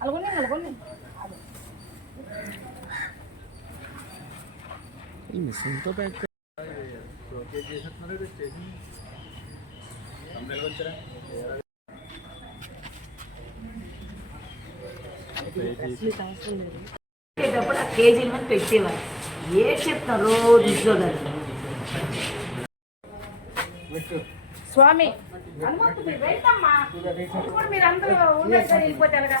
అలాగొని అలాగొని. ఈ మిషన్తో బ్యాక్ పెట్టేటప్పుడు ఆ కేజీల మంది పెట్టేవారు ఏ చెప్తారు రోజు స్వామి హనుమంతుడు ఇప్పుడు మీరు అందరూ ఉన్నారు కదా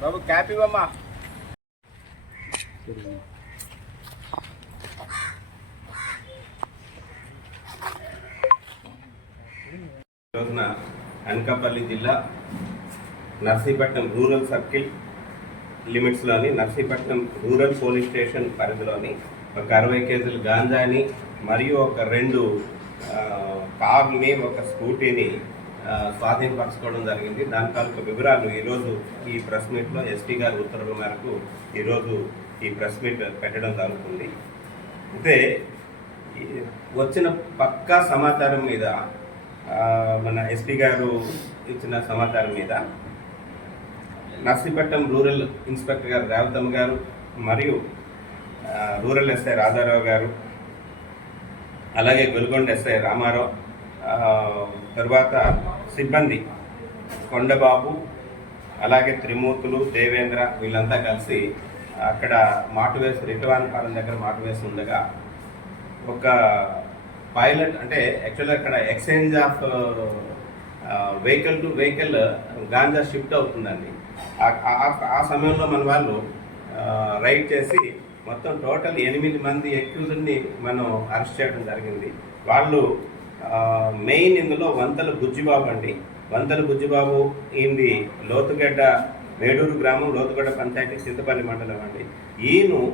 బాబు క్యాప్ ఇవ్వమ్మా. రోజున అనకాపల్లి జిల్లా నర్సీపట్నం రూరల్ సర్కిల్ లిమిట్స్లోని నర్సీపట్నం రూరల్ పోలీస్ స్టేషన్ పరిధిలోని ఒక అరవై కేజీలు గాంజాని మరియు ఒక రెండు కార్ని ఒక స్కూటీని స్వాధీనపరచుకోవడం జరిగింది. దాని తాలూకు వివరాలు ఈరోజు ఈ ప్రెస్ మీట్లో ఎస్పీ గారి ఉత్తర్వుల మేరకు ఈరోజు ఈ ప్రెస్ మీట్ పెట్టడం జరుగుతుంది. అయితే ఈ వచ్చిన పక్కా సమాచారం మీద మన ఎస్పీ గారు ఇచ్చిన సమాచారం మీద నర్సీపట్నం రూరల్ ఇన్స్పెక్టర్ గారు రేవతమ్మ గారు మరియు రూరల్ ఎస్ఐ రాజారావు గారు అలాగే గొలుగొండ ఎస్ఐ రామారావు తర్వాత సిబ్బంది కొండబాబు అలాగే త్రిమూర్తులు దేవేంద్ర వీళ్ళంతా కలిసి అక్కడ మాటు వేసి రిటవానపాలెం దగ్గర మాటు వేసి ఉండగా ఒక పైలట్ అంటే యాక్చువల్గా అక్కడ exchange of vehicle to vehicle ganja shift అవుతుందండి. ఆ- సమయంలో మన వాళ్ళు రైడ్ చేసి మొత్తం టోటల్ ఎనిమిది మంది ఎక్యూజ్ని మనం అరెస్ట్ చేయడం జరిగింది. వాళ్ళు మెయిన్ ఇందులో వంతల బుజ్జిబాబు అండి. వంతల బుజ్జిబాబు ఈయనది లోతుగడ్డ మేడూరు గ్రామం లోతుగడ్డ పంచాయతీ చింతపల్లి మండలం అండి. ఈయన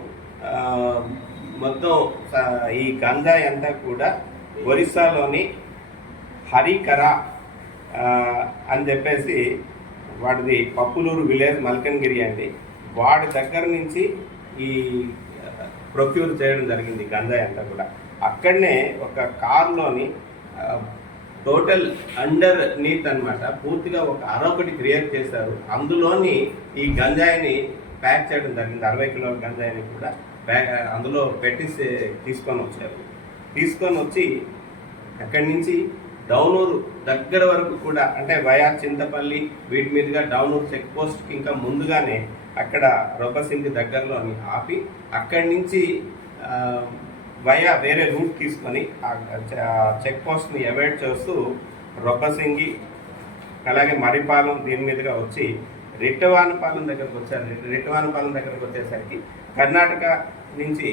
మొత్తం స- ఈ గంజాయి అంతా కూడా ఒరిస్సాలోని హరికర అని చెప్పేసి వాడిది పప్పులూరు విలేజ్ మల్కన్గిరి అండి. వాడి దగ్గర నుంచి ఈ ప్రొక్యూర్ చేయడం జరిగింది గంజాయి అంతా కూడా. అక్కడనే ఒక కారులోని టోటల్ అండర్ నీత్ అన్నమాట. పూర్తిగా ఒక అరొకటి క్రియేట్ చేశారు. అందులోని ఈ గంజాయిని ప్యాక్ చేయడం జరిగింది. అరవై కిలోల గంజాయిని కూడా ప్యాక్ అందులో పెట్టి తీసుకొని వచ్చారు. తీసుకొని వచ్చి అక్కడి నుంచి డౌనూరు దగ్గర వరకు కూడా అంటే వయా చింతపల్లి వీటి మీదుగా డౌనూరు చెక్ పోస్ట్కి ఇంకా ముందుగానే అక్కడ రొబ్బసింగ్ దగ్గరలోని ఆపి అక్కడి నుంచి వయా వేరే రూట్ తీసుకొని చెక్ పోస్ట్ని అవాయిడ్ చేస్తూ రొబ్బసింగి అలాగే మరిపాలెం దీని మీదుగా వచ్చి రిట్టవానపాలెం దగ్గరకు వచ్చారు. రిట్టవానపాలెం దగ్గరకు వచ్చేసరికి కర్ణాటక నుంచి